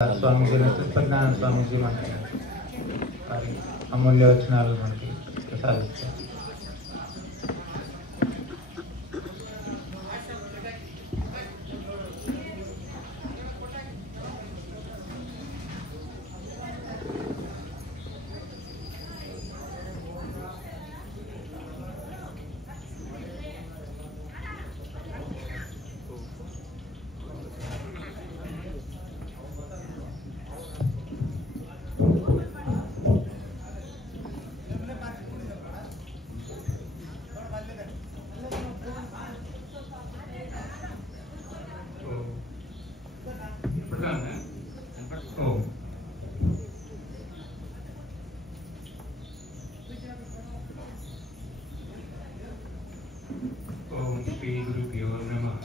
స్వామీజీ తిరుపతినారాయణ స్వామీజీ మనకి వారి అమూల్య వచనాలు మనకి ప్రసాదిస్తారు. శ్రీ గురుభ్యో నమః.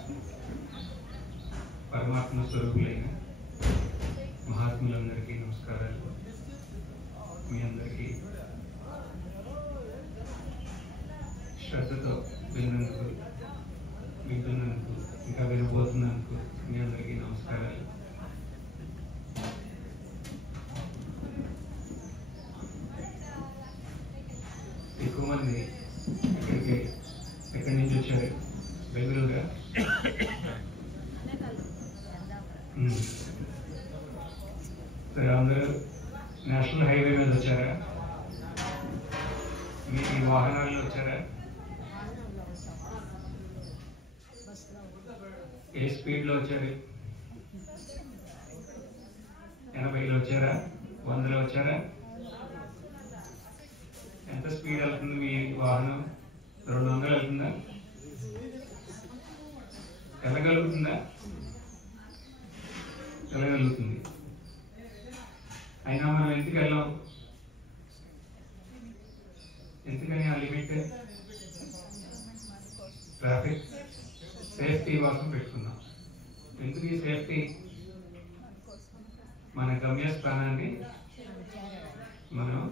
పరమాత్మ స్వరూపులైన మహాత్ములందరికీ నమస్కారాలు. మీ అందరికీ శ్రద్ధతో విన్నందుకు, వింటున్నందుకు, ఇంకా వినబోతున్నందుకు మీ అందరికీ నమస్కారాలు. ఎక్కువ మంది ఇక్కడికి ఎక్కడి నుంచి వచ్చారు? బెంగళూరుగా? సరే, అందరూ నేషనల్ హైవే మీద వచ్చారా? మీ వాహనాల్లో వచ్చారా? ఏ స్పీడ్లో వచ్చారు? 80లో వచ్చారా? 100లో వచ్చారా? ఎంత స్పీడ్ వెళ్తుంది మీ వాహనం? 200 వెళ్తుందా? వెళ్ళగలుగుతుందా? వెళ్ళగలుగుతుంది. అయినా మనం ఎందుకు వెళ్ళాం? ఎందుకని ఆ లిమిట్? ట్రాఫిక్ సేఫ్టీ కోసం పెట్టుకున్నాం. ఎందుకు ఈ సేఫ్టీ? మన గమ్యస్థానాన్ని మనం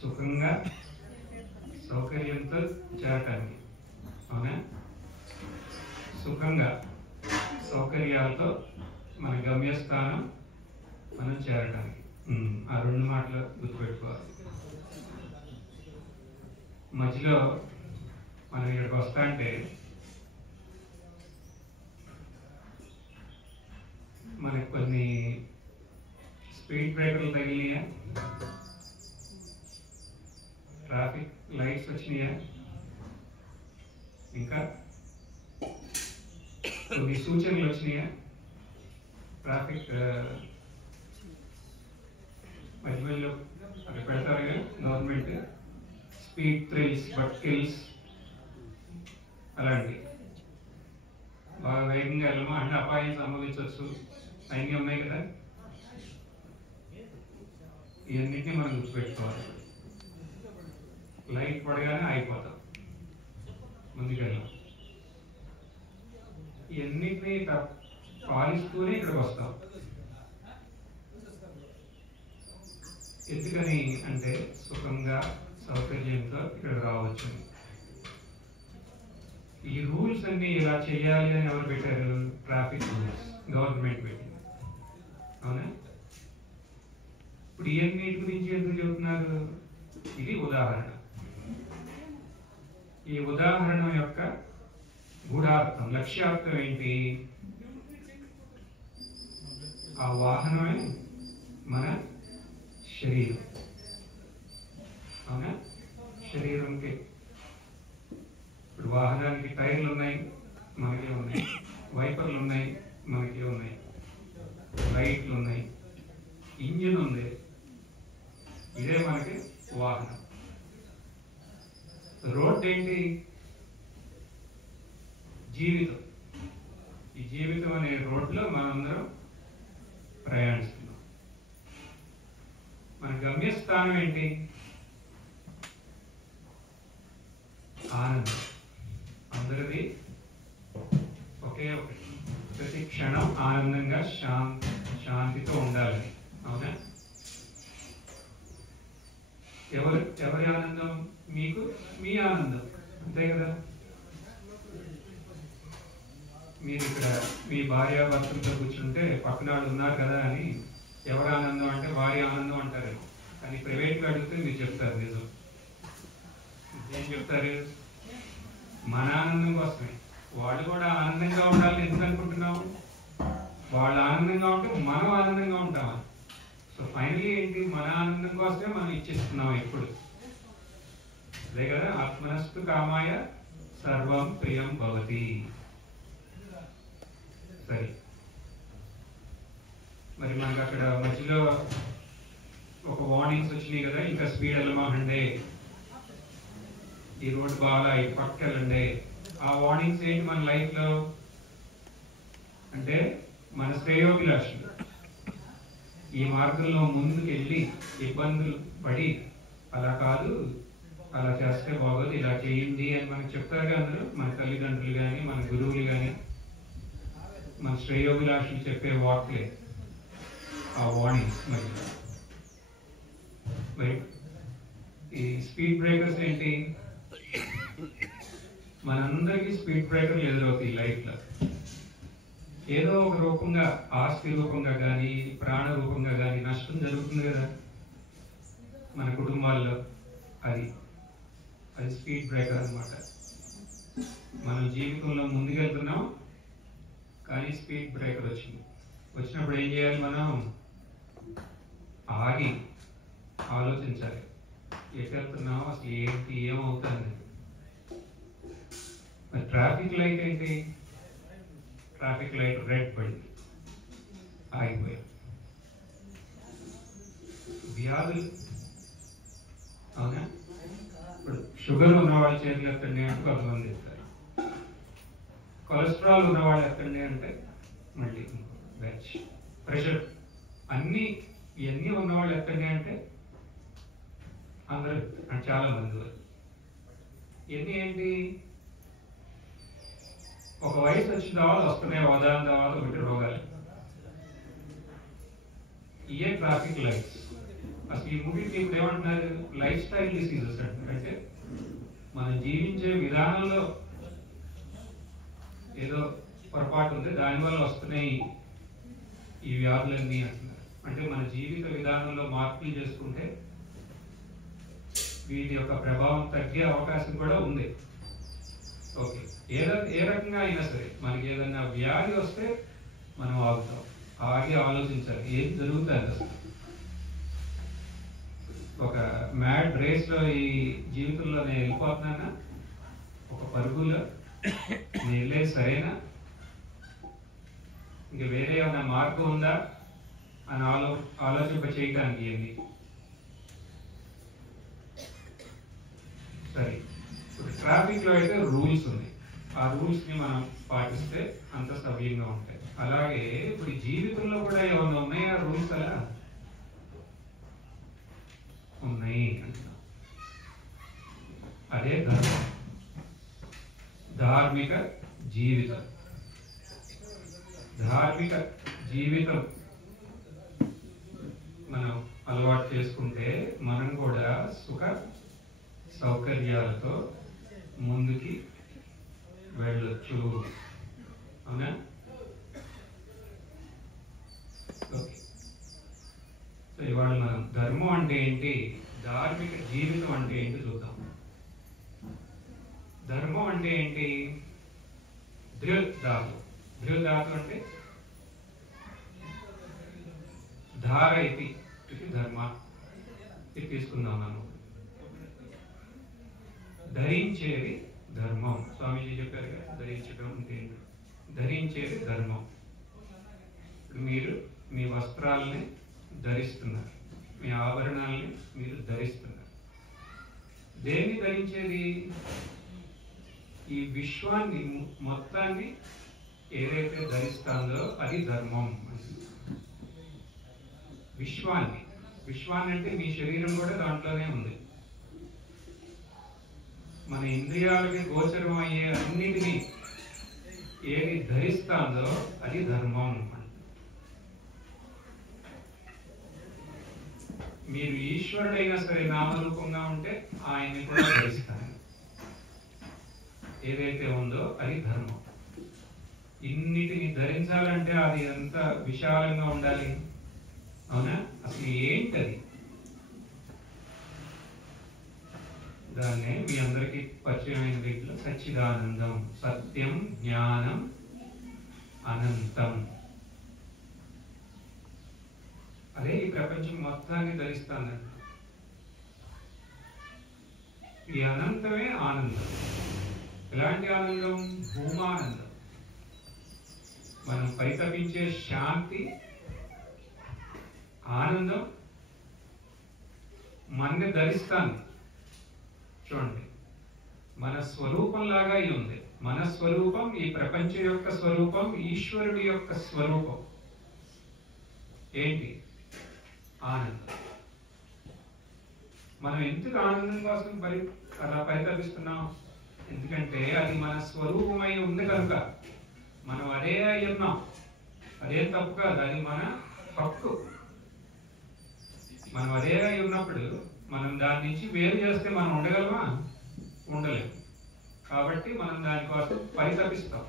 సుఖంగా సౌకర్యంతో చేరటానికి. అవునా? సుఖంగా సౌకర్యాలతో మన గమ్యస్థానం మనం చేరటానికి. ఆ రెండు మాటలు గుర్తుపెట్టుకోవాలి. మధ్యలో మనం ఇక్కడికి వస్తా అంటే మనకు కొన్ని స్పీడ్ బ్రేకర్లు తగిలినాయా? ట్రాఫిక్ లైట్స్ వచ్చినాయా? ఇంకా కొన్ని సూచనలు వచ్చినాయా? ట్రాఫిక్ మధ్యలో అక్కడ పెడతారుగా government, speed thrills but kills, అలాంటి బాగా వేగంగా వెళ్ళమా అంటే అపాయం సంభవించవచ్చు అన్నీ ఉన్నాయి కదా. ఇవన్నిటినీ మనం గుర్తుపెట్టుకోవాలి. లైట్ పడగానే ఆగిపోతాం, ముందుకెళ్ళాం. ఇవన్నిటినీ పాలిస్తూనే ఇక్కడికి వస్తాం. ఎందుకని అంటే సుఖంగా సౌకర్యంతో ఇక్కడ రావచ్చు. ఈ రూల్స్ అన్ని ఇలా చేయాలి అని ఎవరు పెట్టారు? ట్రాఫిక్ రూల్స్ గవర్నమెంట్ పెట్టింది. అవునా? ఇప్పుడు ఇవన్నిటి గురించి ఎందుకు చెబుతున్నారు? ఇది ఉదాహరణ. ఈ ఉదాహరణ యొక్క గూఢార్థం, లక్ష్యార్థం ఏంటి? ఆ వాహనమే మన శరీరం. అవునా? శరీరంకి ఇప్పుడు వాహనానికి టైర్లు ఉన్నాయి, మనకే ఉన్నాయి. వైపర్లు ఉన్నాయి, మనకే ఉన్నాయి. లైట్లు ఉన్నాయి, ఇంజిన్ ఉంది. ఇదే మనకి వాహనం. రోడ్ ఏంటి? జీవితం. ఈ జీవితం అనే రోడ్లో మనందరం ప్రయాణిస్తున్నాం. మన గమ్యస్థానం ఏంటి? ఆనందం. అందరిది ఒకే ఒకటి, ప్రతి క్షణం ఆనందంగా శాంతితో ఉండాలని. అవునా? ఎవరి ఆనందం? మీకు మీ ఆనందం, అంతే కదా. మీరు ఇక్కడ మీ భార్యాభర్తలతో కూర్చుంటే పక్కన వాళ్ళు ఉన్నారు కదా అని ఎవరు ఆనందం అంటే వారి ఆనందం అంటారు. కానీ ప్రైవేట్గా అడిగితే మీరు చెప్తారు నిజం. ఏం చెప్తారు? మన ఆనందం కోసమే. వాళ్ళు కూడా ఆనందంగా ఉండాలని ఎందుకు అనుకుంటున్నాము? వాళ్ళు ఆనందంగా ఉంటే మనం ఆనందంగా ఉంటామా? సో ఫైనలీ ఏంటి, మన ఆనందం కోసమే మనం ఇచ్చేస్తున్నాం ఎప్పుడు. అదే కదా, ఆత్మనస్తు కామాయ సర్వం ప్రియం భవతి. సరే, మరి మనకు అక్కడ మధ్యలో ఒక వార్నింగ్స్ వచ్చినాయి కదా, ఇంకా స్పీడ్ వెళ్ళమాకండి, ఈ రోడ్ బాగా ఇటు పక్కకి వెళ్ళండి. ఆ వార్నింగ్స్ ఏంటి మన లైఫ్ లో అంటే, మన శ్రేయోభిలాషులు ఈ మార్గంలో ముందుకు వెళ్ళి ఇబ్బందులు పడి అలా కాదు, అలా చేస్తే బాగోదు, ఇలా చేయండి అని మనకు చెప్తారు అందరూ. మన తల్లిదండ్రులు కానీ, మన గురువులు కానీ, మన శ్రేయోభిలాషులు చెప్పే వాక్లే ఆ వార్నింగ్స్. మరి ఈ స్పీడ్ బ్రేకర్స్ ఏంటి? మనందరికీ స్పీడ్ బ్రేకర్లు ఎదురవుతాయి లైఫ్ లో. ఏదో ఒక రూపంగా, ఆస్తి రూపంగా కానీ, ప్రాణ రూపంగా కానీ నష్టం జరుగుతుంది కదా మన కుటుంబాల్లో. అది స్పీడ్ బ్రేకర్ అన్నమాట. మనం జీవితంలో ముందుకెళ్తున్నాం, కానీ స్పీడ్ బ్రేకర్ వచ్చినప్పుడు ఏం చేయాలి? మనం ఆగి ఆలోచించాలి, ఎటు వెళ్తున్నాం, అసలు ఏంటి, ఏమవుతుంది. మరి ట్రాఫిక్ లైట్ ఏంటి? ట్రాఫిక్ లైట్ రెడ్ పడింది, ఆగిపోయాం. వ్యాధులు, అవునా? ఇప్పుడు షుగర్ ఉన్న వాళ్ళ చేతులు ఎత్తండి అంటే కొంతమంది ఎత్తారు, కొలెస్ట్రాల్ ఉన్న వాళ్ళు ఎత్తండి అంటే మళ్ళీ బ్యాచ్, ప్రెషర్, ఇవన్నీ ఉన్నవాళ్ళు ఎత్తండి అంటే అందరూ, చాలా మంది. ఇవన్నీ ఏంటి? ఒక వయసు వచ్చిన తర్వాత వస్తున్నాయి, దాని తర్వాత ఒకటి రోగాలు. ఇయే ట్రాఫిక్ లైట్స్. అసలు ఈ మూవీకి ఇప్పుడు ఏమంటున్నారు? లైఫ్ స్టైల్ డిసీజెస్ అంటారు. అంటే మనం జీవించే విధానంలో ఏదో పొరపాటు ఉంది, దానివల్ల వస్తున్నాయి ఈ వ్యాధులన్నీ అంటున్నారు. అంటే మన జీవిత విధానంలో మార్పులు చేసుకుంటే వీటి యొక్క ప్రభావం తగ్గే అవకాశం కూడా ఉంది. ఓకే, ఏ రకంగా అయినా సరే మనకి ఏదైనా వ్యాధి వస్తే మనం ఆగుతాం, ఆగి ఆలోచించాలి ఏం జరుగుతుంది అసలు. ఒక మ్యాడ్ రేస్ లో ఈ జీవితంలో నేను వెళ్ళిపోతున్నానా, ఒక పరుగులో నేను వెళ్ళేది సరేనా, ఇంక వేరే ఏమైనా మార్గం ఉందా అని ఆలోచింప చేయడానికి ఇవన్నీ. సరే, ఇప్పుడు ట్రాఫిక్ లో అయితే రూల్స్ ఉన్నాయి, ఆ రూల్స్ ని మనం పాటిస్తే అంత సవ్యంగా ఉంటాయి. అలాగే ఇప్పుడు జీవితంలో కూడా ఏమన్నా ఉన్నాయా రూల్స్? అలా ఉన్నాయి అంటున్నాం. అదే ధర్మం, ధార్మిక జీవితం. ధార్మిక జీవితం మనం అలవాటు చేసుకుంటే మనం కూడా సుఖ సౌకర్యాలతో ముందుకి వెళ్ళొచ్చు, అవునా? ఓకే, సో ఇవాళ మనం ధర్మం అంటే ఏంటి, ధార్మిక జీవితం అంటే ఏంటి చూద్దాం. ధర్మం అంటే ఏంటి? ధృ ధాతు అంటే ధార ఇది ధర్మ, ఇది తీసుకుందాం మనం. ధరించేది ధర్మం. స్వామీజీ చెప్పారు కదా, ధరించడం అంటే ధరించేది ధర్మం. ఇప్పుడు మీరు మీ వస్త్రాలని ధరిస్తున్నారు, మీ ఆభరణాలని మీరు ధరిస్తున్నారు. దేన్ని ధరించేది? ఈ విశ్వాన్ని మొత్తాన్ని ఏదైతే ధరిస్తుందో అది ధర్మం. విశ్వాన్ని అంటే మీ శరీరం కూడా దాంట్లోనే ఉంది. మన ఇంద్రియాలకి గోచరం అయ్యే అన్నిటినీ ఏది ధరిస్తుందో అది ధర్మం. మీరు ఈశ్వరుడైనా సరే నామరూపంగా ఉంటే ఆయన్ని కూడా ధరిస్తారు. ఏదైతే ఉందో అది ధర్మం. ఇన్నిటిని ధరించాలంటే అది ఎంత విశాలంగా ఉండాలి, అవునా? అసలు ఏంటది? దాన్నే మీ అందరికీ పరిచయమైన రీతిలో సచ్చిదానందం, సత్యం, జ్ఞానం, అనంతం. అదే ఈ ప్రపంచం మొత్తాన్ని ధరిస్తానంట. ఈ అనంతమే ఆనందం. ఎలాంటి ఆనందం? భూమానందం. మనం పరితపించే శాంతి, ఆనందం మన్ని ధరిస్తాను. చూడండి, మన స్వరూపంలాగా ఇది ఉంది. మన స్వరూపం ఈ ప్రపంచం యొక్క స్వరూపం, ఈశ్వరుడి యొక్క స్వరూపం ఏంటి? ఆనందం. మనం ఎందుకు ఆనందం కోసం అలా పరితపిస్తున్నాం? ఎందుకంటే అది మన స్వరూపమై ఉంది కనుక. మనం అదే అయి ఉన్నాం. అదే తప్పు కాదు, అది మన హక్కు. మనం అదే అయి ఉన్నప్పుడు మనం దాని నుంచి వేరు చేస్తే మనం ఉండగలమా? ఉండలేము. కాబట్టి మనం దానికోసం పరితపిస్తాం.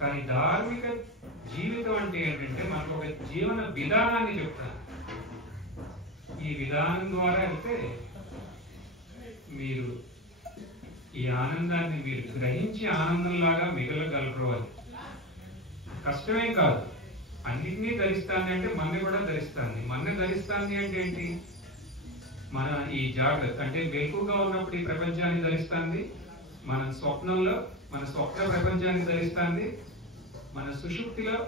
కానీ ధార్మిక జీవితం అంటే ఏంటంటే మనకు ఒక జీవన విధానాన్ని చెప్తాను. ఈ విధానం ద్వారా అయితే మీరు ఈ ఆనందాన్ని మీరు గ్రహించి ఆనందంలాగా మిగలగలరు. అది కష్టమేం కాదు. అన్నింటినీ ధరిస్తాను అంటే మన్ని కూడా ధరిస్తాను. మన్ని ధరిస్తాను అంటే ఏంటి? మన ఈ జాగ్రత్త అంటే వేకుగా ఉన్నప్పుడు ఈ ప్రపంచాన్ని ధరిస్తుంది. మన స్వప్నంలో మన స్వప్న ప్రపంచాన్ని ధరిస్తుంది. మన సుషుప్తిలో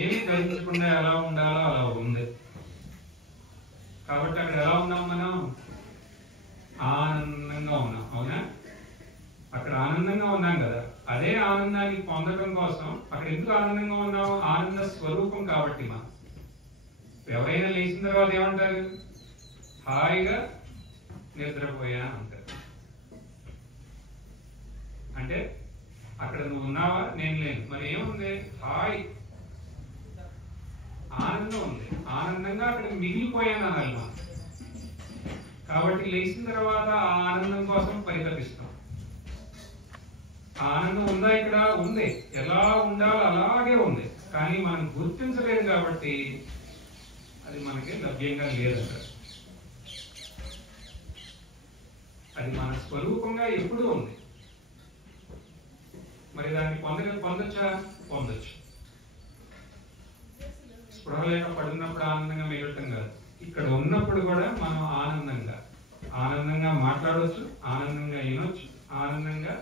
ఏమీ ధరించకుండా ఎలా ఉండాలో అలా ఉంది. కాబట్టి అక్కడ ఎలా ఉన్నాం? మనం ఆనందంగా ఉన్నాం. అవునా? అక్కడ ఆనందంగా ఉన్నాం కదా. అదే ఆనందాన్ని పొందడం కోసం అక్కడ ఎందుకు ఆనందంగా ఉన్నాం? ఆనంద స్వరూపం కాబట్టి. మనం ఎవరైనా లేచిన తర్వాత ఏమంటారు? హాయిగా నిద్రపోయా అంటారు. అంటే అక్కడ నువ్వు ఉన్నావా? నేను లేను. మరి ఏముంది? హాయి, ఆనందం ఉంది. ఆనందంగా అక్కడ మిగిలిపోయాను అనాలి మనం. కాబట్టి లేచిన తర్వాత ఆ ఆనందం కోసం పరితపిస్తాం. ఆనందం ఉందా? ఇక్కడ ఉంది. ఎలా ఉండాలో అలాగే ఉంది. కానీ మనం గుర్తించలేదు కాబట్టి అది మనకి లభ్యంగా లేదంట. అది మన స్వరూపంగా ఎప్పుడూ ఉంది. మరి దాన్ని పొందొచ్చా? పొందొచ్చు. స్పృహ లేక పడినప్పుడు ఆనందంగా మిగలటం కాదు. ఇక్కడ ఉన్నప్పుడు కూడా మనం ఆనందంగా మాట్లాడవచ్చు, ఆనందంగా వినొచ్చు, ఆనందంగా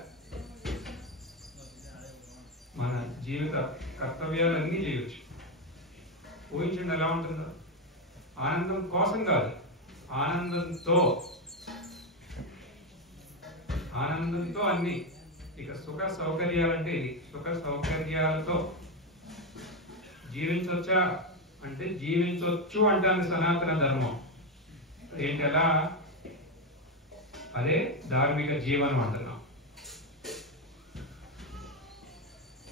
మన జీవిత కర్తవ్యాలన్నీ చేయొచ్చు. ఊహించండి ఎలా ఉంటుందో. ఆనందం కోసం కాదు, ఆనందంతో అన్ని. ఇక సుఖ సౌకర్యాలంటే ఇది. సుఖ సౌకర్యాలతో జీవించొచ్చా అంటే జీవించొచ్చు అంటాను సనాతన ధర్మం. ఏంటి? ఎలా? అదే ధార్మిక జీవనం అంటున్నాం.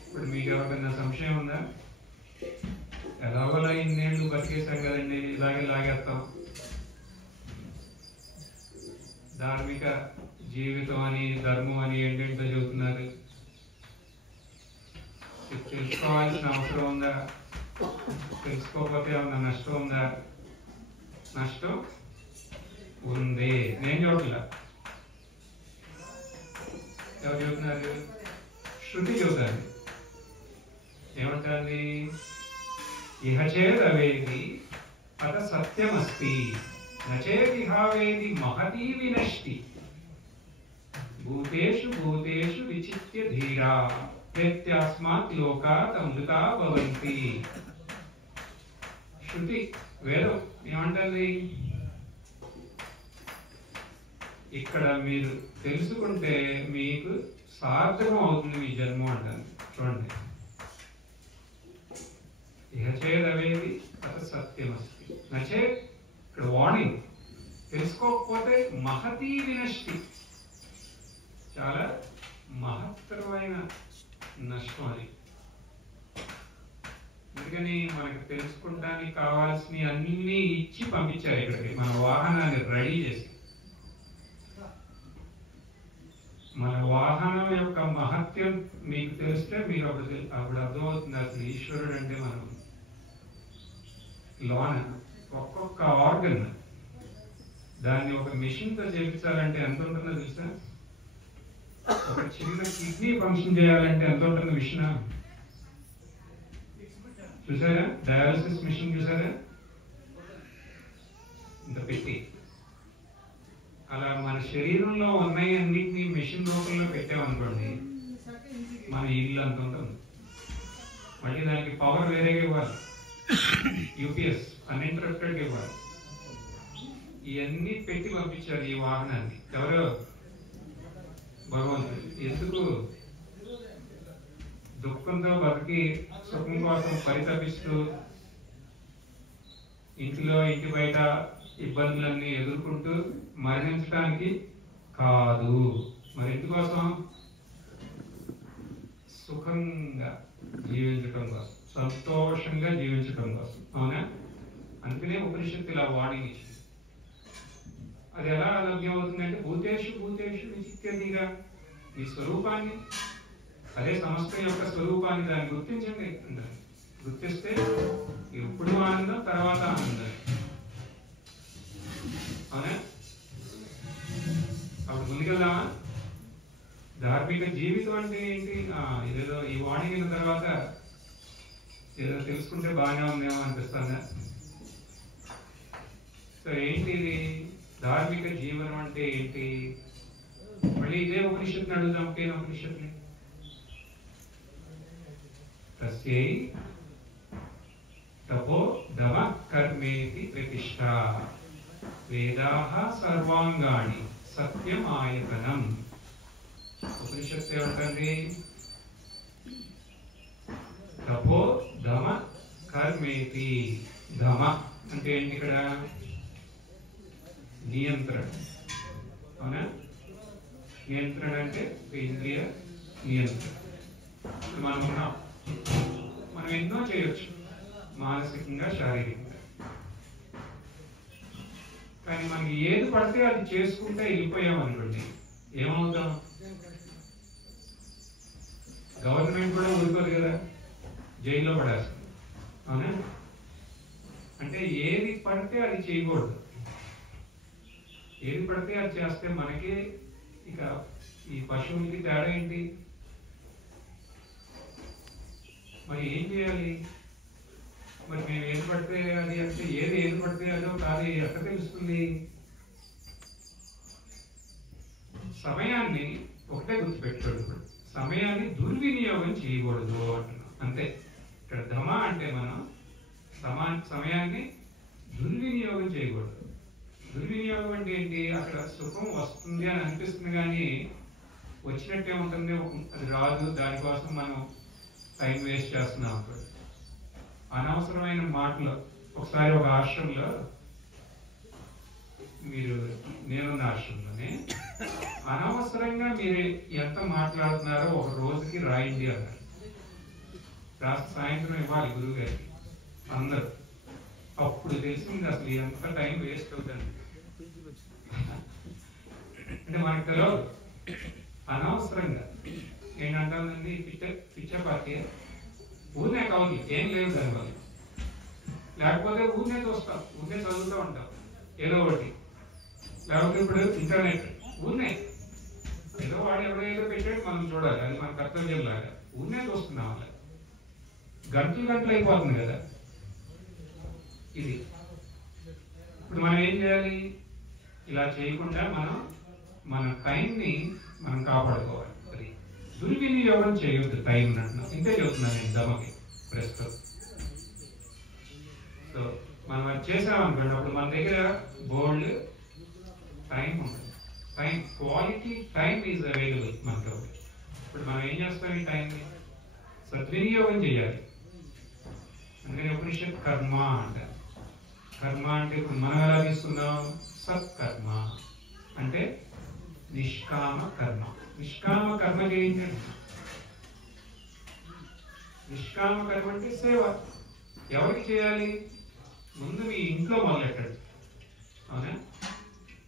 ఇప్పుడు మీకు ఎవరికైనా సంశయం ఉందా? ఎలాగోలా ఇన్నేళ్ళు బతికేసాం కదండి, ఇలాగే లాగేస్తాం. ధార్మిక జీవితం అని, ధర్మం అని ఏంటంటే చెబుతున్నారు. తెలుసుకోవాల్సిన అవసరం ఉందా? తెలుసుకోకపోతే ఏమన్నా నష్టం ఉందా? నష్టం ఉంది. నేను చూడలే. ఎవరు చెబుతున్నారు? శృతి చెబుతారు. ఏమంటుంది? ఇహ చేదవేది అత సత్యమస్తి, నచేతిహావేది మహతీ వినష్టి, భూతేషు భూతేషు విచిత్య ధీరా ప్రత్యాస్మాత్ లోకాత్ అమృతా భవంతి. శృతి, వేదం ఏమంటుంది? ఇక్కడ మీరు తెలుసుకుంటే మీకు సార్థకం అవుతుంది మీ జన్మ అంటాను. చూడండి, ఇహ చేదవేది అత సత్యమస్తి, నచేత్ ఇక్కడ వార్నింగ్. తెలుసుకోకపోతే మహతీ వినష్టి, చాలా మహత్తరమైన నష్టం అది. అందుకని మనకు తెలుసుకుంటానికి కావాల్సిన అన్ని ఇచ్చి పంపించారు ఇక్కడికి, మన వాహనాన్ని రెడీ చేసి. మన వాహనం యొక్క మహత్యం మీకు తెలిస్తే మీరు అప్పుడు అర్థమవుతుంది అసలు ఈశ్వరుడు అంటే మనం లోన ఒక్కొక్క ఆర్గన్ దాన్ని ఒక మిషన్ తో చేయించాలంటే ఎంత ఉంటుందో తెలుసా? ఒక చిన్న కిడ్నీ ఫంక్షన్ చేయాలంటే ఎంత ఉంటుంది మిషన్? చూసారా? డయాలసిస్ మిషన్ చూసారా? ఇంత పెట్టి అలా మన శరీరంలో ఉన్నాయి అన్నిటినీ మిషన్ రూపంలో పెట్టామనుకోండి, మన ఇల్లు అంత ఉంటుంది. మళ్ళీ దానికి పవర్ వేరేగా ఇవ్వాలి, యూపీఎస్ అన్ఇంటరప్టెడ్ ఇవ్వాలి. ఇవన్నీ పెట్టి పంపించారు ఈ వాహనాన్ని ఎవరో? భగవంతుడు. ఎందుకు? దుఃఖంతో బతికి సుఖం కోసం పరితపిస్తూ ఇంట్లో ఇంటి బయట ఇబ్బందులన్నీ ఎదుర్కొంటూ మరణించడానికి కాదు. మరి ఎందుకోసం? సుఖంగా జీవించడం కోసం, సంతోషంగా జీవించడం కోసం. అవునా? అందుకనే ఉపనిషత్తు ఇలా వార్నింగ్ ఇచ్చింది. అది ఎలా లభ్యం అవుతుందంటే భూతేషు భూతేషు విచిత్యంగా ఈ స్వరూపాన్ని, అదే సమస్త యొక్క స్వరూపాన్ని దాన్ని గుర్తించండి. గుర్తిస్తే ఎప్పుడు ఆనందం, తర్వాత ఆనందం. అవునా? అప్పుడు ముందుకెళ్దామా? ధార్మిక జీవితం అంటే ఏంటి? ఇదేదో ఈ వాణి అయిన తర్వాత ఏదో తెలుసుకుంటే బాగానే ఉందేమో అనిపిస్తుందా? సో ఏంటి ఇది ధార్మిక జీవనం అంటే ఏంటి? మళ్ళీ ఇదే ఉపనిషత్తుని అడుగుదాం. ఒకేనా ఉపనిషత్తుని? తస్యై తపో దమ కర్మేతి ప్రతిష్ఠ వేదాః సర్వాంగాణి సత్యం ఆయతనం. ఉపనిషత్తు ఏమంటుంది? తపో దమ కర్మేతి. దమ అంటే ఏంటి ఇక్కడ? నియంత్రణ. అవునా? నియంత్రణ అంటే ఇంద్రియ నియంత్రణ. మనం ఉన్నాం, మనం ఎన్నో చేయొచ్చు మానసికంగా, శారీరకంగా. కానీ మనకి ఏది పడితే అది చేసుకుంటే వెళ్ళిపోయాం అనుకోండి, ఏమవుతాం? గవర్నమెంట్ కూడా ఊరుకోదు కదా, జైల్లో పడేస్తుంది. అవునా? అంటే ఏది పడితే అది చేయకూడదు. ఏది పడితే అది చేస్తే మనకి ఇక ఈ పశువులకి తేడా ఏంటి? మరి ఏం చేయాలి? మరి మేము ఏది పడితే అది అంటే ఏది పడితే అదో కాదు ఎక్కడ తెలుస్తుంది? సమయాన్ని ఒకటే గుర్తుపెట్టుకోడు. ఇప్పుడు సమయాన్ని దుర్వినియోగం చేయకూడదు అంటున్నాం. అంతే. ఇక్కడ ధమ అంటే మనం సమయాన్ని దుర్వినియోగం చేయకూడదు. దుర్వినియోగం అంటే ఏంటి? అక్కడ సుఖం వస్తుంది అని అనిపిస్తుంది కానీ వచ్చినట్టే ఉంటుంది, అది రాదు. దానికోసం మనం టైం వేస్ట్ చేస్తున్నాం. అప్పుడు అనవసరమైన మాటలు. ఒకసారి ఒక ఆశ్రమంలో, నేనున్న ఆశ్రమంలోనే అనవసరంగా మీరు ఎంత మాట్లాడుతున్నారో ఒక రోజుకి రాయండి అన్నారు. రాత్రి సాయంత్రం ఇవ్వాలి గురువు గారికి అందరూ. అప్పుడు తెలిసింది అసలు ఎంత టైం వేస్ట్ అవుతుంది అంటే మనకు తెలియదు. అనవసరంగా నేనంటానండి, పిచ్చపాటి ఊరినే కావాలి, ఏం లేదు దానివల్ల. లేకపోతే ఊరినే చూస్తాం, ఊరినే చదువుతూ ఉంటాం ఏదో ఒకటి. లేకపోతే ఇప్పుడు ఇంటర్నెట్ ఊరినే ఏదో వాడు ఎవడో పెట్టాడు, మనం చూడాలి, అది మన కర్తవ్యం లాగా. ఊరినే చూస్తున్నాం, అలా గంటలు అయిపోతుంది కదా ఇది. ఇప్పుడు మనం ఏం చేయాలి? ఇలా చేయకుండా మన టైంని మనం కాపాడుకోవాలి. అది దుర్వినియోగం చేయొద్దు టైం అంటున్నాం. ఇంతే చెబుతున్నాను నేను దమకి ప్రస్తుతం. సో మనం అది చేసామనుకోండి, అప్పుడు మన దగ్గర బోల్డ్ టైం ఉంటుంది. Time quality time is available మనతో. ఇప్పుడు మనం ఏం చేస్తాం? ఈ టైంని సద్వినియోగం చేయాలి. అందుకని ఉపనిషత్ కర్మ అంటారు. కర్మ అంటే ఇప్పుడు మనం ఎలా తీసుకుందాం? సత్కర్మ అంటే నిష్కామ కర్మ. నిష్కామ కర్మ చేయించండి. నిష్కామ కర్మ అంటే సేవ. ఎవరికి చేయాలి? ముందు మీ ఇంట్లో మొదలెట్టండి. అవునా?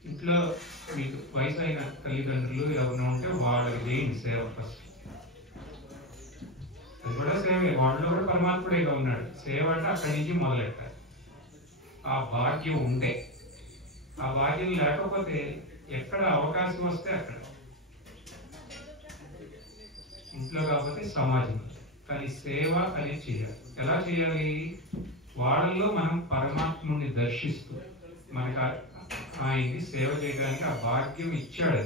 ఇంట్లో మీకు వయసు అయిన తల్లిదండ్రులు ఎవరైనా ఉంటే వాళ్ళకి చేయండి సేవ ఫస్ట్. అది కూడా సేవే, వాళ్ళలో కూడా పరమాత్ముడేగా ఉన్నాడు. సేవ అంటే అక్కడి నుంచి మొదలెట్టాలి. ఆ భాగ్యం ఉంటే, ఆ భాగ్యం లేకపోతే ఎక్కడ అవకాశం వస్తే అక్కడ, ఇంట్లో కాకపోతే సమాజం. కానీ సేవ అనేది చేయాలి. ఎలా చేయాలి? వాళ్ళలో మనం పరమాత్ముని దర్శిస్తూ మనకు ఆయన్ని సేవ చేయడానికి ఆ భాగ్యం ఇచ్చాడు.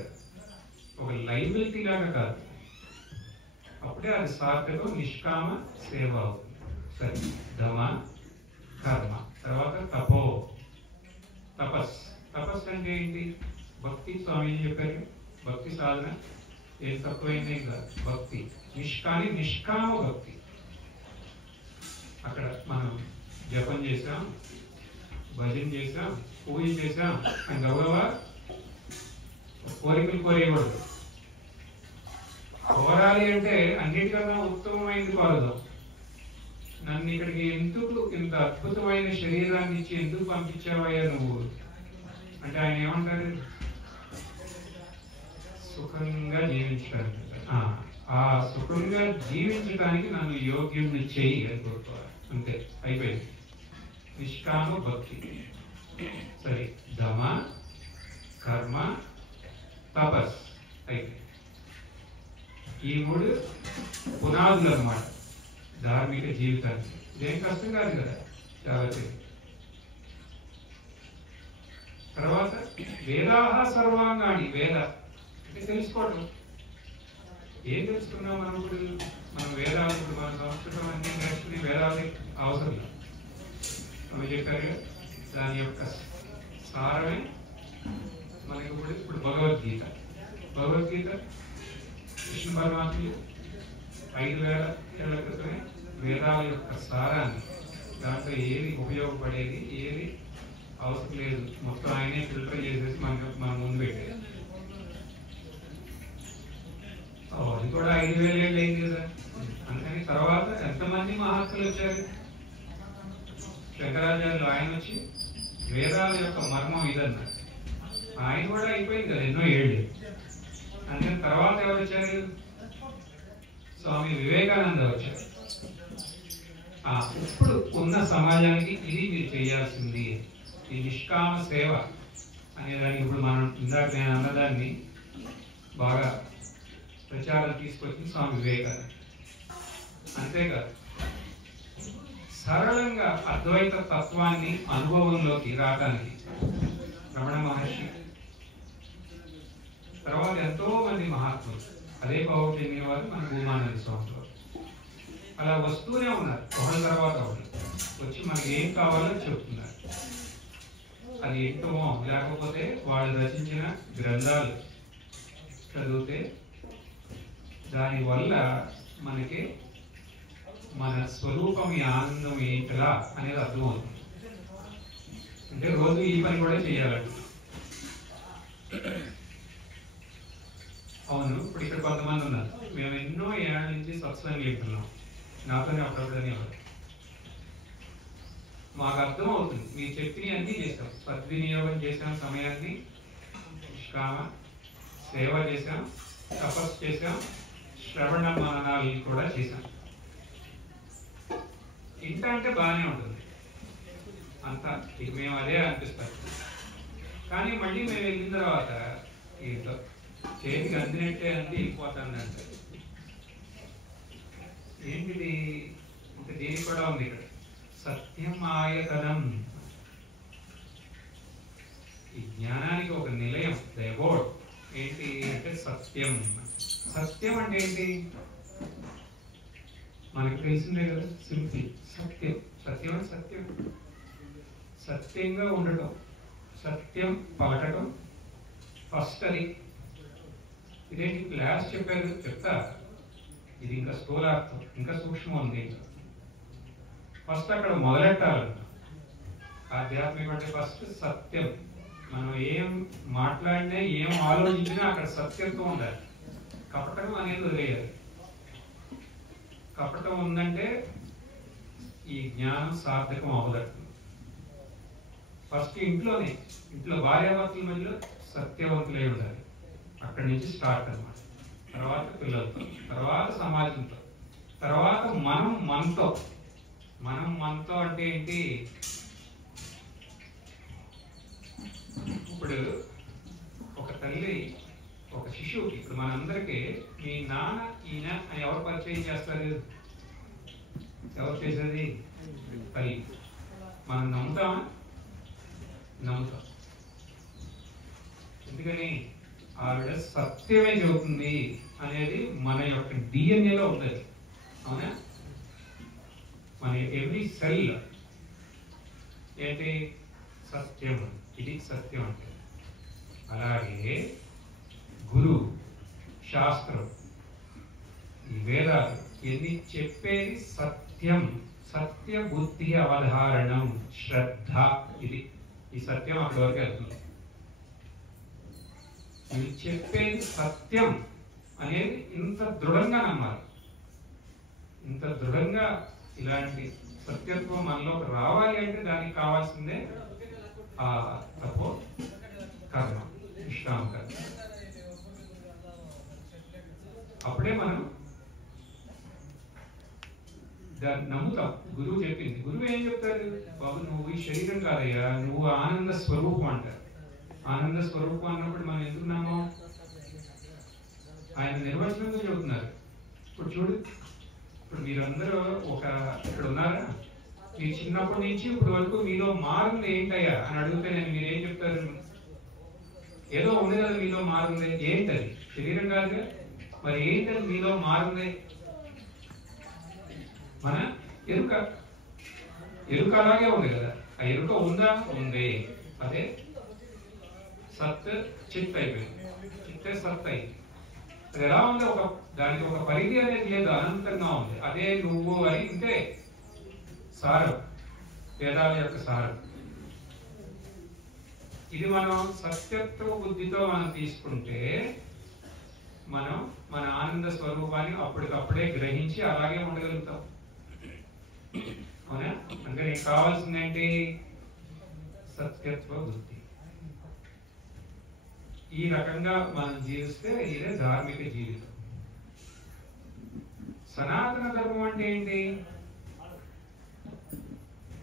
ఒక లైబిలిటీ లాగా కాదు. అప్పుడే అది సార్థకం, నిష్కామ సేవ అవుతుంది. సరే, ధమ, కర్మ, తర్వాత తపో, తపస్సు. తపస్సు అంటే ఏంటి? భక్తి. స్వామి చెప్పారు భక్తి సాధన ఏం తక్కువైంది కాదు, భక్తి. నిష్కామ భక్తి. అక్కడ మనం జపం చేసాం, భజన చేసాం, పూజ చేసాం అని గౌరవ కోరికలు కోరేయకూడదు. కోరాలి అంటే అన్నిటికన్నా ఉత్తమమైనది కోరదాం. నన్ను ఇక్కడికి ఎందుకు ఇంత అద్భుతమైన శరీరాన్ని ఇచ్చి ఎందుకు పంపించావయ్యా నువ్వు అంటే ఆయన ఏమంటారు? సుఖంగా జీవించడానికి. ఆ సుఖంగా జీవించడానికి నన్ను యోగ్యుడిని చేయి అని కోరుకోవాలి. అంతే, అయిపోయింది. నిష్కామ భక్తి. సరే, ధమ, కర్మ, తపస్ అయిపోయింది. ఈ మూడు పునాదులు అన్నమాట ధార్మిక జీవితానికి. ఇదేం కష్టం కాదు కదా, చాలా తెలియదు. తర్వాత వేదాహ సర్వాంగాణి. వేద అంటే తెలుసుకోవడం. ఏం తెలుసుకున్నాం మనం ఇప్పుడు? మనం వేదాలు, ఇప్పుడు మన సంస్కృతం అన్ని నేర్చుకుని వేదాలు అవసరం లేదు. అవి చెప్పారు. దాని యొక్క సారమే మనకి ఇప్పుడు భగవద్గీత. భగవద్గీత కృష్ణ పరమాత్ములు 5000 ఏళ్ల క్రితమే వేదాల యొక్క సారాన్ని, దాంట్లో ఏది ఉపయోగపడేది ఏది అవసరం లేదు మొత్తం ఆయనే ఫిల్టర్ చేసేసి మన ముందు పెట్టేది. అది కూడా 5000 ఏళ్ళు అయింది కదా. అందుకని తర్వాత ఎంతమంది మహాత్ములు వచ్చారు? శంకరాచార్యులు ఆయన వచ్చి వేదాల యొక్క మర్మం ఇదన్నారు. ఆయన కూడా అయిపోయింది కదా ఎన్నో ఏళ్ళు. అందుకని తర్వాత ఎవరు వచ్చారు? స్వామి వివేకానంద వచ్చారు. ఇప్పుడు ఉన్న సమాజానికి ఇది మీరు చేయాల్సింది, ఈ నిష్కామ సేవ అనేదానికి ఇప్పుడు మనం ఇందాక నేను అన్నదాన్ని బాగా ప్రచారం తీసుకొచ్చి స్వామి వివేకానంద. అంతేకాదు, సరళంగా అద్వైత తత్వాన్ని అనుభవంలోకి రావడానికి రమణ మహర్షి, తర్వాత ఎంతో మంది మహాత్ములు, అదే భావం చెందిన వారు మన భూమానంద స్వామి వారు అలా వస్తూనే ఉన్నారు. ఒకరి తర్వాత ఒకరు వచ్చి మనకి ఏం కావాలో చెప్తున్నారు. అది ఏంటో లేకపోతే వాళ్ళు రచించిన గ్రంథాలు చదివితే దానివల్ల మనకి మన స్వరూపం, ఈ ఆనందం ఏంటిలా అనేది అర్థమవుతుంది. అంటే రోజు ఈ పని కూడా చేయాలండి. అవును, ఇప్పుడు ఇక్కడ కొంతమంది ఉన్నారు. మేము ఎన్నో ఏళ్ళ నుంచి సత్సంగం వింటున్నాం. నాతోనే అప్పుడప్పుడు అనేవారు. మాకు అర్థం అవుతుంది, మీరు చెప్పినవి అన్నీ చేసాం. సద్వినియోగం చేసాం, సమయాన్ని నిష్కామ సేవ చేసాం, తపస్సు చేసాం, శ్రవణ మననాలు కూడా చేసాం. ఇంత అంటే బాగానే ఉంటుంది అంతా, ఇక మేము అదే అనిపిస్తాం. కానీ మళ్ళీ మేము వెళ్ళిన తర్వాత ఏంటో చేతికి అందినట్టే అంది వెళ్ళిపోతానంటే ఏంటిది అంటే దీనికి కూడా ఉంది ఇక్కడ సత్యం ఆయతనం. ఈ జ్ఞానానికి ఒక నిలయం, దైవోడ్ ఏంటి అంటే సత్యం. సత్యం అంటే ఏంటి మనకు తెలిసిందే కదా, సింపుల్. సత్యం, సత్యం అంటే సత్యం, సత్యంగా ఉండటం, సత్యం పలకటం ఫస్ట్. అది ఇదేంటి క్లాస్ చెప్పారు, చెప్తా. ఇది ఇంకా స్థూలార్థం, ఇంకా సూక్ష్మం ఉంది. ఫస్ట్ అక్కడ మొదలెట్టాలి. ఆధ్యాత్మిక అంటే ఫస్ట్ సత్యం. మనం ఏం మాట్లాడినా ఏం ఆలోచించినా అక్కడ సత్యత్వం ఉండాలి. కపటం అనేది వదిలేయాలి. కపటం ఉందంటే ఈ జ్ఞానం సార్థకం అవదట్టు. ఫస్ట్ ఇంట్లోనే, ఇంట్లో భార్యాభర్తల మధ్యలో సత్యవంతులై ఉండాలి. అక్కడి నుంచి స్టార్ట్ అన్నమాట. తర్వాత పిల్లలతో, తర్వాత సమాజంతో, తర్వాత మనతో అంటే ఏంటి? ఇప్పుడు ఒక తల్లి ఒక శిశువుకి, ఇప్పుడు మనందరికీ మీ నాన్న ఈయన అని ఎవరు పరిచయం చేస్తారు? ఎవరు చేసేది? తల్లి. మనం నమ్ముతామా? నమ్ముతాం. ఎందుకని? ఆవిడ సత్యమే చెబుతుంది అనేది మన యొక్క డిఎన్ఏలో ఉంది. అవునా? మన ఎవ్రీ సెల్ ఏంటి? సత్యం. ఇది సత్యం అంటే. అలాగే గురువు, శాస్త్రం, ఈ వేదాలు ఎన్ని చెప్పేది సత్యం. సత్య బుద్ధి అవధారణం, శ్రద్ధ. ఇది ఈ సత్యం అక్కడి వరకు వెళ్తుంది. ఇది చెప్పేది సత్యం అనేది ఇంత దృఢంగా నమ్మాలి. ఇంత దృఢంగా ఇలాంటి సత్యత్వం మనలోకి రావాలి అంటే దానికి కావాల్సిందే ఆ తపో కర్మ, నిష్కామ కర్మ. అప్పుడే మనం దాన్ని నమ్ముతాం. గురువు చెప్పింది. గురువు ఏం చెప్తారు? బాబు నువ్వు ఈ శరీరం కాదయ్యా, నువ్వు ఆనంద స్వరూపం అంటారు. ఆనంద స్వరూపం అన్నప్పుడు మనం ఎందుకు నమ్మం? ఆయన నిర్వచనంగా చెబుతున్నారు. ఇప్పుడు చూడు, ఇప్పుడు మీరందరూ ఇక్కడ ఉన్నారా? మీరు చిన్నప్పటి నుంచి ఇప్పటి వరకు మీలో మారింది ఏంటయ్యా అని అడిగితే నేను మీరేం చెప్తారు? ఏదో ఉంది కదా మీలో మారింది. ఏంటది? శరీరం కాదుగా. మరి ఏంటది మీలో మారింది? మన ఎరుక. ఎరుక అలాగే ఉంది కదా. ఆ ఎరుక ఉందా? ఉంది. అదే సత్ చిత్ అయిపోయింది. చిత్తే సత్ అయింది. అది ఎలా ఉంది? దానికి ఒక పరిధి అనేది లేదు, అనంతంగా ఉంది. అదే నువ్వు అని ఇంతే సారం, వేదాల యొక్క సారం. ఇది మనం సత్యత్వ బుద్ధితో మనం తీసుకుంటే మనం మన ఆనంద స్వరూపాన్ని అప్పటికప్పుడే గ్రహించి అలాగే ఉండగలుగుతాం. అవునా? అంటే నీకు కావాల్సిందేంటి? సత్యత్వ బుద్ధి. ఈ రకంగా మనం జీవిస్తే ఇదే ధార్మిక జీవితం. సనాతన ధర్మం అంటే ఏంటి?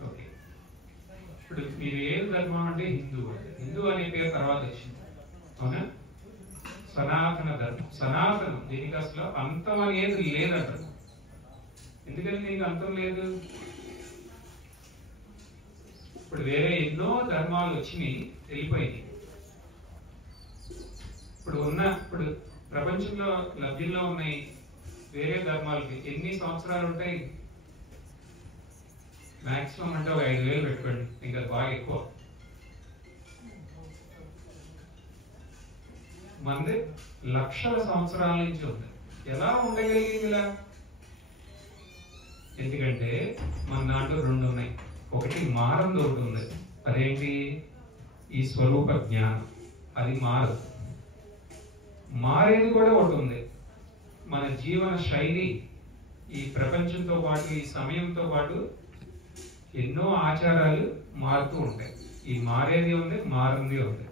ఓకే, ఇప్పుడు మీరు ఏ ధర్మం అంటే హిందూ. హిందూ అనే పేరు తర్వాత వచ్చింది. అవునా? సనాతన ధర్మం. సనాతనం దీనికి అసలు అంతం అనేది లేదంటారు. ఎందుకని దీనికి అంతం లేదు? ఇప్పుడు వేరే ఎన్నో ధర్మాలు వచ్చినాయి, వెళ్ళిపోయినాయి. ఇప్పుడు ప్రపంచంలో లబ్ధిలో ఉన్నాయి వేరే ధర్మాలకి ఎన్ని సంవత్సరాలు ఉంటాయి? మాక్సిమం అంటే ఒక 5,000 పెట్టుకోండి, ఇంకా బాగా ఎక్కువ. మంది లక్షల సంవత్సరాల నుంచి ఉంది. ఎలా ఉండగలిగింది ఇలా? ఎందుకంటే మన దాంట్లో 2 ఉన్నాయి. ఒకటి మారంది, ఒకటి ఉంది. అదేంటి? ఈ స్వరూప జ్ఞానం. అది మారదు. మారేది కూడా ఒకటి ఉంది. మన జీవన శైలి, ఈ ప్రపంచంతో పాటు, ఈ సమయంతో పాటు ఎన్నో ఆచారాలు మారుతూ ఉంటాయి. ఈ మారేది ఉంది, మారింది ఉంది.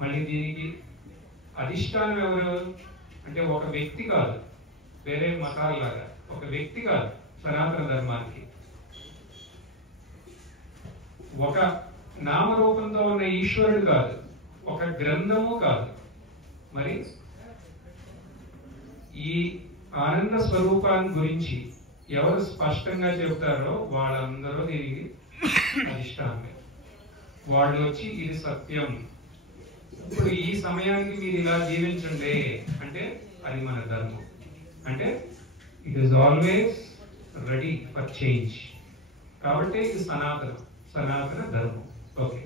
మళ్ళీ దీనికి అధిష్టానం ఎవరు అంటే ఒక వ్యక్తి కాదు, వేరే మతాలలాగా ఒక వ్యక్తి కాదు. సనాతన ధర్మానికి ఒక నామరూపంతో ఉన్న ఈశ్వరుడు కాదు, ఒక గ్రంథము కాదు. మరి ఈ ఆనంద స్వరూపాన్ని గురించి ఎవరు స్పష్టంగా చెబుతారో వాళ్ళందరూ దీనికి అధిష్టానమే. వాళ్ళు వచ్చి ఇది సత్యం, ఇప్పుడు ఈ సమయానికి మీరు ఇలా జీవించండి అంటే అది మన ధర్మం. అంటే it is always ready for change. కాబట్టి ఇది సనాతన ధర్మం. ఓకే,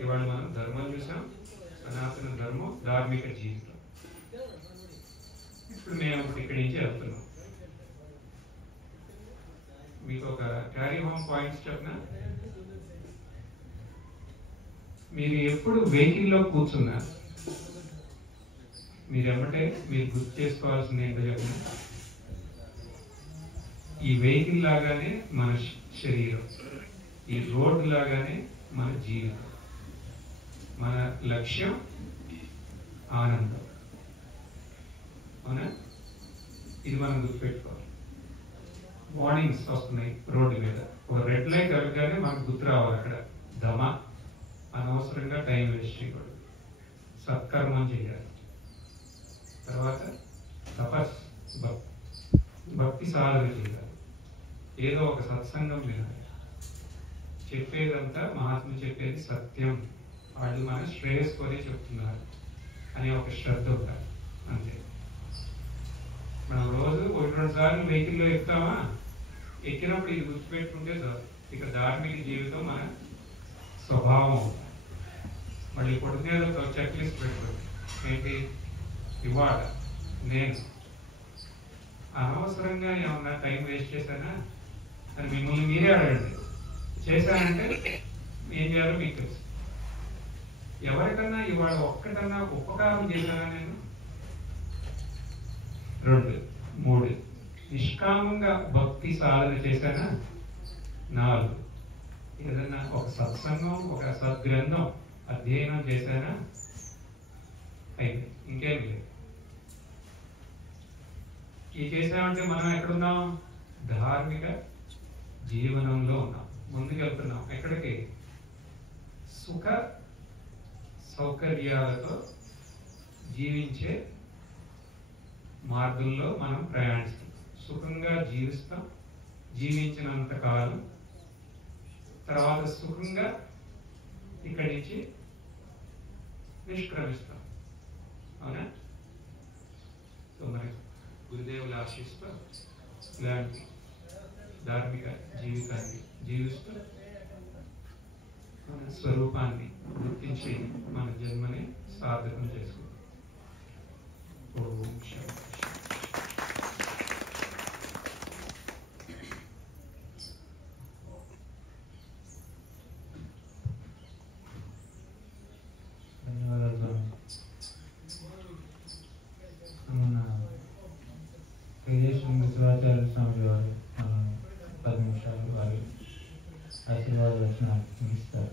ఇవాళ మనం ధర్మం చూసాం. సనాతన ధర్మం, ధార్మిక జీవితం. ఇప్పుడు మేము ఇక్కడి నుంచి వెళ్తున్నాం. మీకు ఒక క్యారీ హోమ్ పాయింట్స్ చెప్పిన, మీరు ఎప్పుడు వెహికల్లో కూర్చున్నారు, మీరేమంటే మీరు గుర్తు చేసుకోవాల్సింది ఏంటో చెప్పండి. ఈ వెహికల్ లాగానే మన శరీరం. ఈ రోడ్డు లాగానే మన జీవితం, మన లక్ష్యం ఆనందం. అవునా? ఇది మనం గుర్తుపెట్టుకోవాలి. వార్నింగ్స్ వస్తున్నాయి రోడ్డు మీద, ఒక రెడ్ లైట్ కలగగానే మనకు గుర్తు రావాలి అక్కడ దమ, అనవసరంగా టైం వేస్ట్ చేయకూడదు, సత్కర్మం చేయాలి. తర్వాత తపస్, భక్తి సాధన చేయాలి, ఏదో ఒక సత్సంగం వినాలి, చెప్పేదంతా మహాత్ములు చెప్పేది సత్యం, వాళ్ళు మన శ్రేయస్ కొరే చెప్తున్నారు అనే ఒక శ్రద్ధ ఉండాలి. అంతే. మనం రోజు 1-2 సార్లు వెహికల్లో ఎక్కుతామా, ఎక్కినప్పుడు ఇది గుర్తుపెట్టుకుంటే చాలు, ఇక ధార్మిక జీవితం మన స్వభావం. మళ్ళీ పొద్దునేదో చెక్ లిస్ట్ పెట్టుకోండి. ఏంటి? ఇవాళ నేను అనవసరంగా ఏమన్నా టైం వేస్ట్ చేశానా అని మిమ్మల్ని మీరే అడగండి. చేశానంటే ఏం చేయాలో మీకు తెలుసు. ఎవరికన్నా ఇవాళ ఒక్కటన్నా ఉపకారం చేశానా నేను? 2, 3 నిష్కామంగా భక్తి సాధన చేశానా? 4 ఏదన్నా ఒక సత్సంగం, ఒక సద్గ్రంథం అధ్యయనం చేశానా? అయితే ఇంకేం లేదు. ఈ చేసామంటే మనం ఎక్కడున్నాం? ధార్మిక జీవనంలో ఉన్నాం, ముందుకెళ్తున్నాం. ఎక్కడికి? సుఖ సౌకర్యాలతో జీవించే మార్గంలో మనం ప్రయాణిస్తాం. సుఖంగా జీవిస్తాం, జీవించినంత కాలం. తర్వాత సుఖంగా ఇక్కడి నుంచి నిష్క్రమిస్తాం. అవునా? సో మరి గురుదేవులు ఆశిస్తూ ఇలాంటి ధార్మిక జీవితాన్ని జీవిస్తూ మన స్వరూపాన్ని గుర్తించి మన జన్మని సార్థకం చేసుకుంటాం. ఓం శాంతి. ధన్యవాదాలు. మన శివాచార్య స్వామి వారు 10 నిమిషాలు వారి ఆశీర్వాద వచనాలు ముగిస్తారు.